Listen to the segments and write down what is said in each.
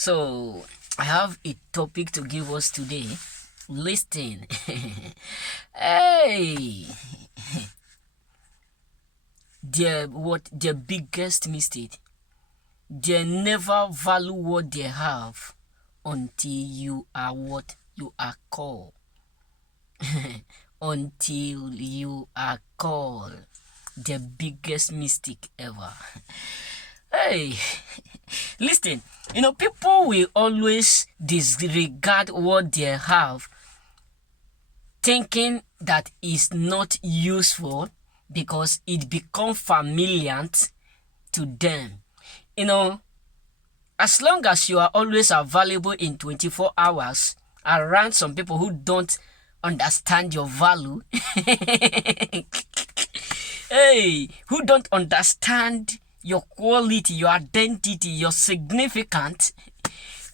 So I have a topic to give us today. Listen. Hey, their biggest mistake. They never value what they have until you are what you are called. Until you are called. The biggest mistake ever. Hey, listen, people will always disregard what they have, thinking that it's not useful because it becomes familiar to them. As long as you are always available in 24 hours around some people who don't understand your value, hey, who don't understand your quality, your identity, your significance.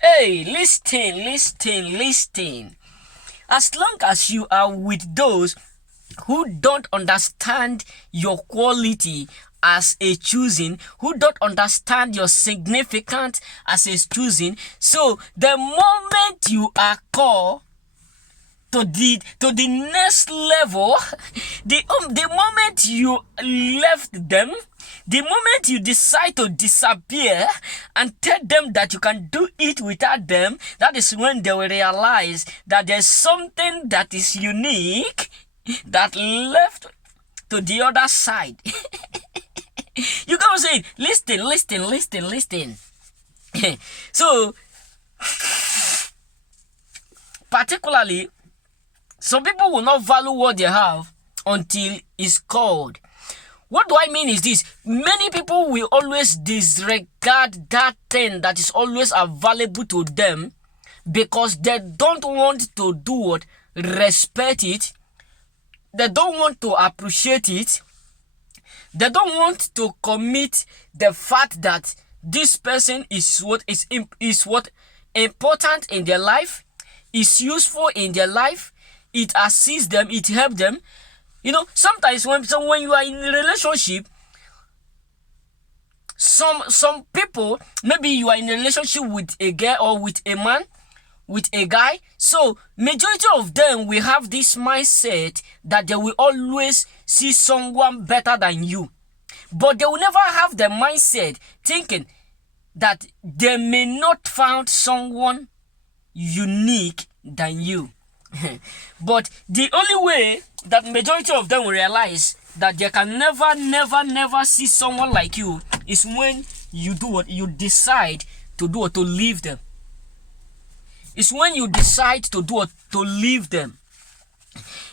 Hey, listen. As long as you are with those who don't understand your quality as a choosing, who don't understand your significance as a choosing, so the moment you are called to the next level, the moment you left them, the moment you decide to disappear and tell them that you can do it without them, that is when they will realize that there's something that is unique that left to the other side. You can say, listen. So, particularly, some people will not value what they have until it's called. What do I mean is this: many people will always disregard that thing that is always available to them because they don't want to do what? Respect it. They don't want to appreciate it. They don't want to commit the fact that this person is what important in their life, is useful in their life, it assists them, it helps them. Sometimes when you are in a relationship, some people, maybe you are in a relationship with a girl or with a man, with a guy. So majority of them will have this mindset that they will always see someone better than you. But they will never have the mindset thinking that they may not find someone unique than you. But the only way that majority of them will realize that they can never see someone like you is when you do what? You decide to do, or to leave them. It's when you decide to do, or to leave them.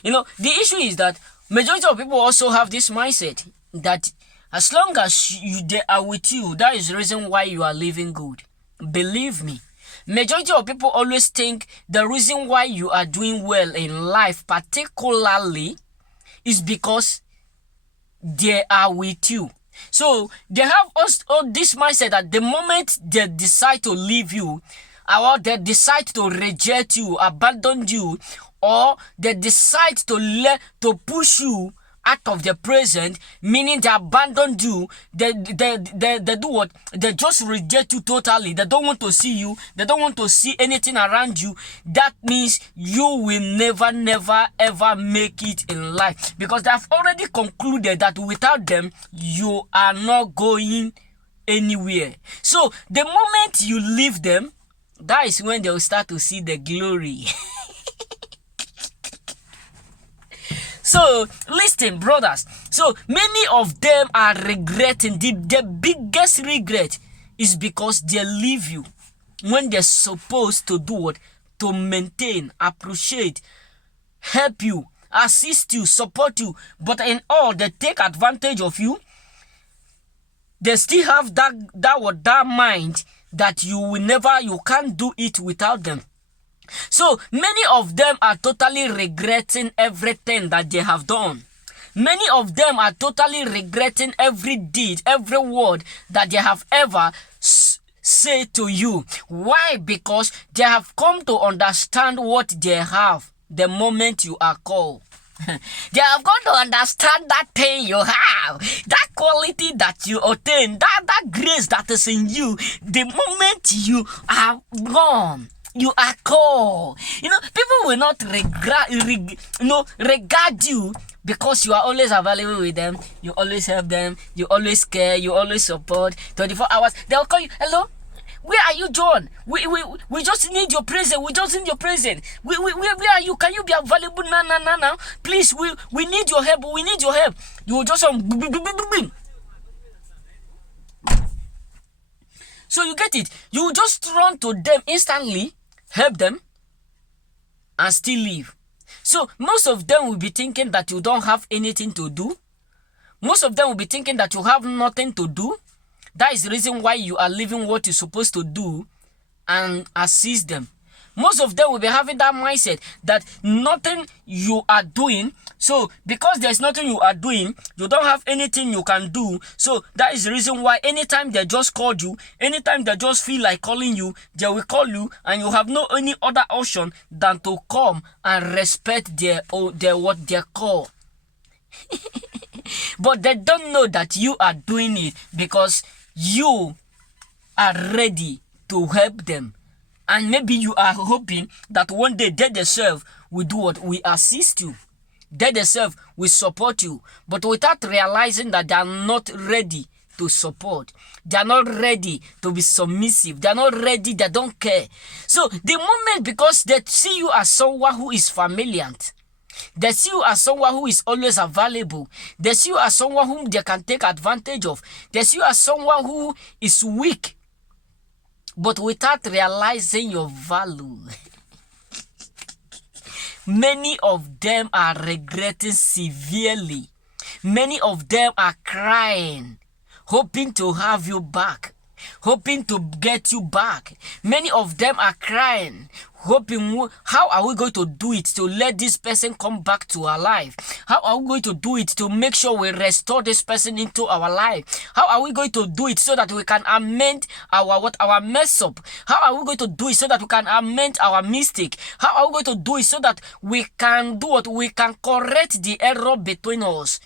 The issue is that majority of people also have this mindset that as long as they are with you, that is the reason why you are living good. Believe me, majority of people always think the reason why you are doing well in life particularly is because they are with you. So they have all this mindset that the moment they decide to leave you, or they decide to reject you, abandon you, or they decide to push you out of the present, meaning they abandon you, they do what? They just reject you totally. They don't want to see you. They don't want to see anything around you. That means you will never ever make it in life, because they have already concluded that without them you are not going anywhere. So the moment you leave them, that is when they will start to see the glory. So, listen, brothers. So, many of them are regretting. The biggest regret is because they leave you when they're supposed to do what? To maintain, appreciate, help you, assist you, support you. But in all, they take advantage of you. They still have that mind that you can't do it without them. So many of them are totally regretting everything that they have done. Many of them are totally regretting every deed, every word that they have ever said to you. Why? Because they have come to understand what they have the moment you are called. They have got to understand that thing you have, that quality that you attain, that grace that is in you. The moment you are gone, you are called. People will not regard you because you are always available with them. You always help them. You always care. You always support. 24 hours. They'll call you. Hello. Where are you, John? We just need your presence. We just need your presence. Where are you? Can you be available now? Please, we need your help. We need your help. You will just so you get it. You will just run to them instantly, help them, and still leave. So most of them will be thinking that you don't have anything to do. Most of them will be thinking that you have nothing to do. That is the reason why you are leaving what you're supposed to do and assist them. Most of them will be having that mindset that nothing you are doing. So because there's nothing you are doing, you don't have anything you can do. So that is the reason why anytime they just called you, anytime they just feel like calling you, they will call you, and you have no any other option than to come and respect their what they call. But they don't know that you are doing it because you are ready to help them. And maybe you are hoping that one day they themselves will do what? We assist you. They themselves will support you. But without realizing that they are not ready to support. They are not ready to be submissive. They are not ready. They don't care. So the moment, because they see you as someone who is familiar, they see you as someone who is always available. They see you as someone whom they can take advantage of. They see you as someone who is weak, but without realizing your value. Many of them are regretting severely. Many of them are crying, hoping to have you back, hoping to get you back. Many of them are crying, hoping, how are we going to do it to let this person come back to our life? How are we going to do it to make sure we restore this person into our life? How are we going to do it so that we can amend our mess up? How are we going to do it so that we can amend our mistake? How are we going to do it so that we can do what? We can correct the error between us.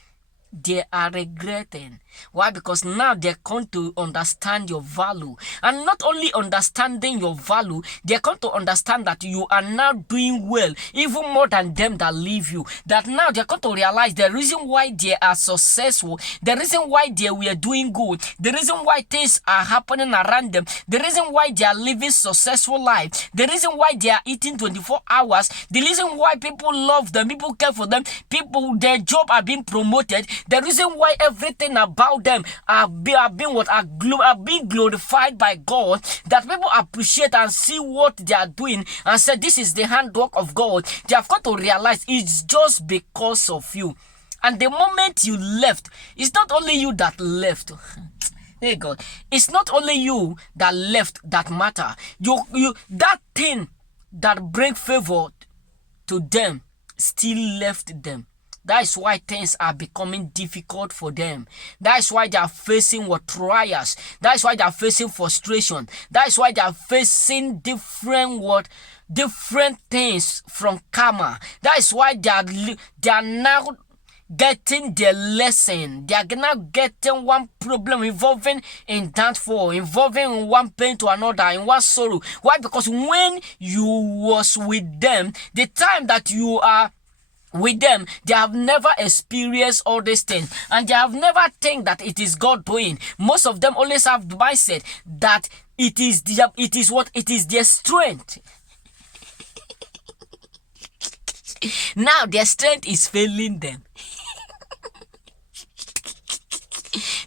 They are regretting. Why? Because now they come to understand your value. And not only understanding your value, they come to understand that you are now doing well, even more than them that leave you. That now they come to realize the reason why they are successful, the reason why they were doing good, the reason why things are happening around them, the reason why they are living successful life, the reason why they are eating 24 hours, the reason why people love them, people care for them, people, their job are being promoted, the reason why everything about them are being glorified by God, that people appreciate and see what they are doing and say this is the handwork of God. They have got to realize it's just because of you. And the moment you left, it's not only you that left. Hey God, it's not only you that left that matter. You that thing that bring favor to them still left them. That is why things are becoming difficult for them. That is why they are facing trials. That is why they are facing frustration. That is why they are facing different things from karma. That is why they are now getting their lesson. They are now getting one problem involving in downfall, involving in one pain to another, in one sorrow. Why? Because when you was with them, the time that you are with them, they have never experienced all these things, and they have never think that it is God doing. Most of them always have the mindset that it is their strength. Now their strength is failing them.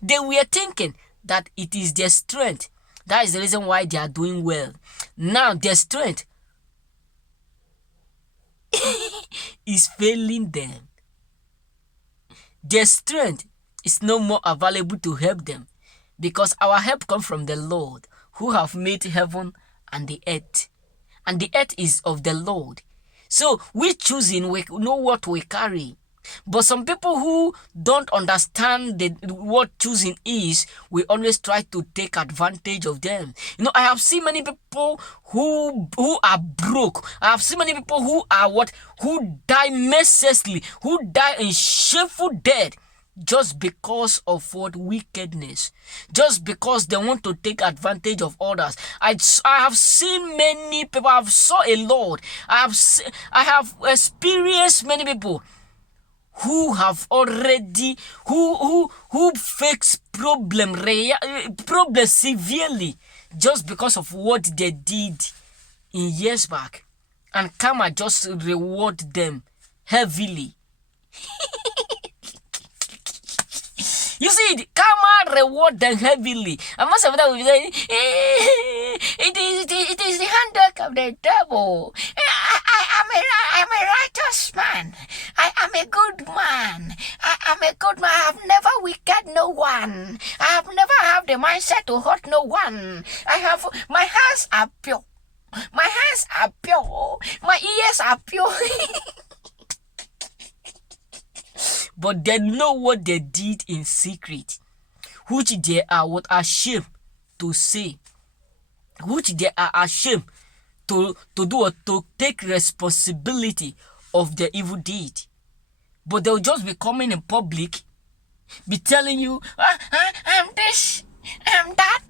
They were thinking that it is their strength. That is the reason why they are doing well. Now their strength is failing them. Their strength is no more available to help them, because our help comes from the Lord, who have made heaven and the earth. And the earth is of the Lord. So we choosing, we know what we carry. But some people who don't understand what choosing is, we always try to take advantage of them. I have seen many people who are broke. I have seen many people who are who die mercilessly, who die in shameful death, just because of wickedness, just because they want to take advantage of others. I have seen many people. I have saw a lot. I have experienced many people who have already who fix problem severely just because of what they did in years back, and karma just reward them heavily. You see, karma reward them heavily. And most of them will be saying, it is the handwork of the devil. I am a righteous man. I am a good man. I am a good man. I have never wicked no one. I have never had the mindset to hurt no one. My hands are pure. My hands are pure. My ears are pure. But they know what they did in secret, which they are ashamed to say, which they are ashamed to do, or to take responsibility of the evil deed. But they'll just be coming in public, be telling you, I'm this, I'm that,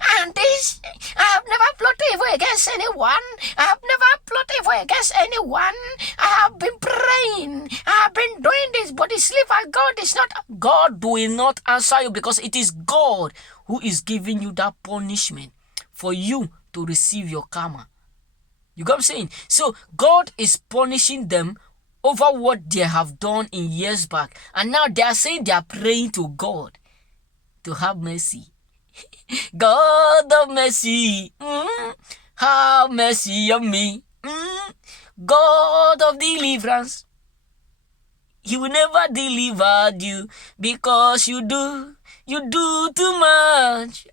I'm this. I have never plotted evil against anyone. I have never plotted evil against anyone. I have been praying. I have been doing this, but it's sleep and God is not. God will not answer you, because it is God who is giving you that punishment for you to receive your karma. You got what I'm saying? So God is punishing them over what they have done in years back. And now they are saying they are praying to God to have mercy. God of mercy, have mercy on me. God of deliverance, He will never deliver you, because you do too much.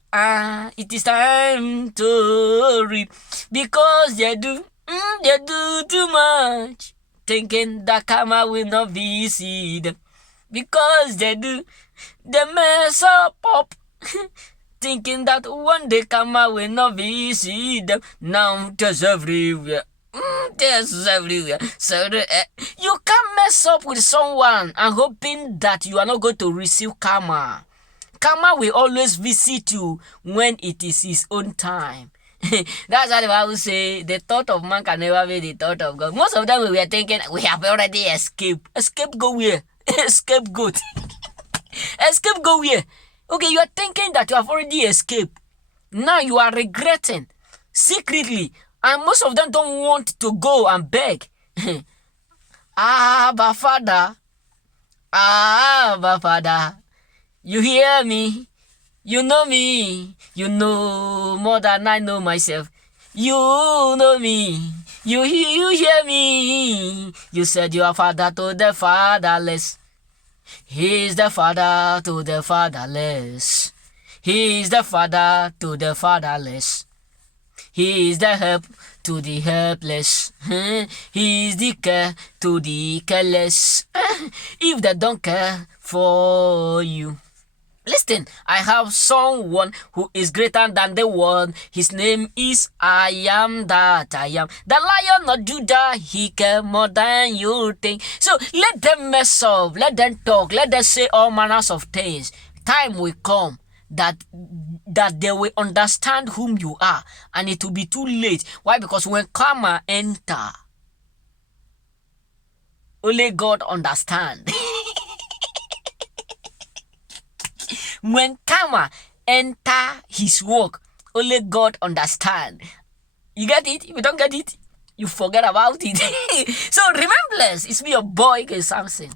It is time to reap, because they do too much, thinking that karma will not visit them, because they mess up. Thinking that one day karma will not visit them. Now there's everywhere. There's everywhere. So you can't mess up with someone and hoping that you are not going to receive karma. Karma will always visit you when it is his own time. That's what the Bible say. The thought of man can never be the thought of God. Most of them we were thinking we have already escaped. Escape go where? Scapegoat. Escape go where? Okay, you are thinking that you have already escaped. Now you are regretting secretly. And most of them don't want to go and beg. Abba Father. Abba Father. You hear me. You know me. You know more than I know myself. You know me. You hear me. You said you are father to the fatherless. He is the father to the fatherless. He is the father to the fatherless. He is the help to the helpless. He is the care to the careless. If they don't care for you. Listen, I have someone who is greater than the world. His name is I Am That I Am. The Lion of Judah, he cares more than you think. So let them mess up, let them talk, let them say all manners of things. Time will come that they will understand whom you are, and it will be too late. Why? Because when karma enter, only God understand. When karma enter his work, only God understand. You get it? If you don't get it, you forget about it. So remember, it's me, your boy, Samson.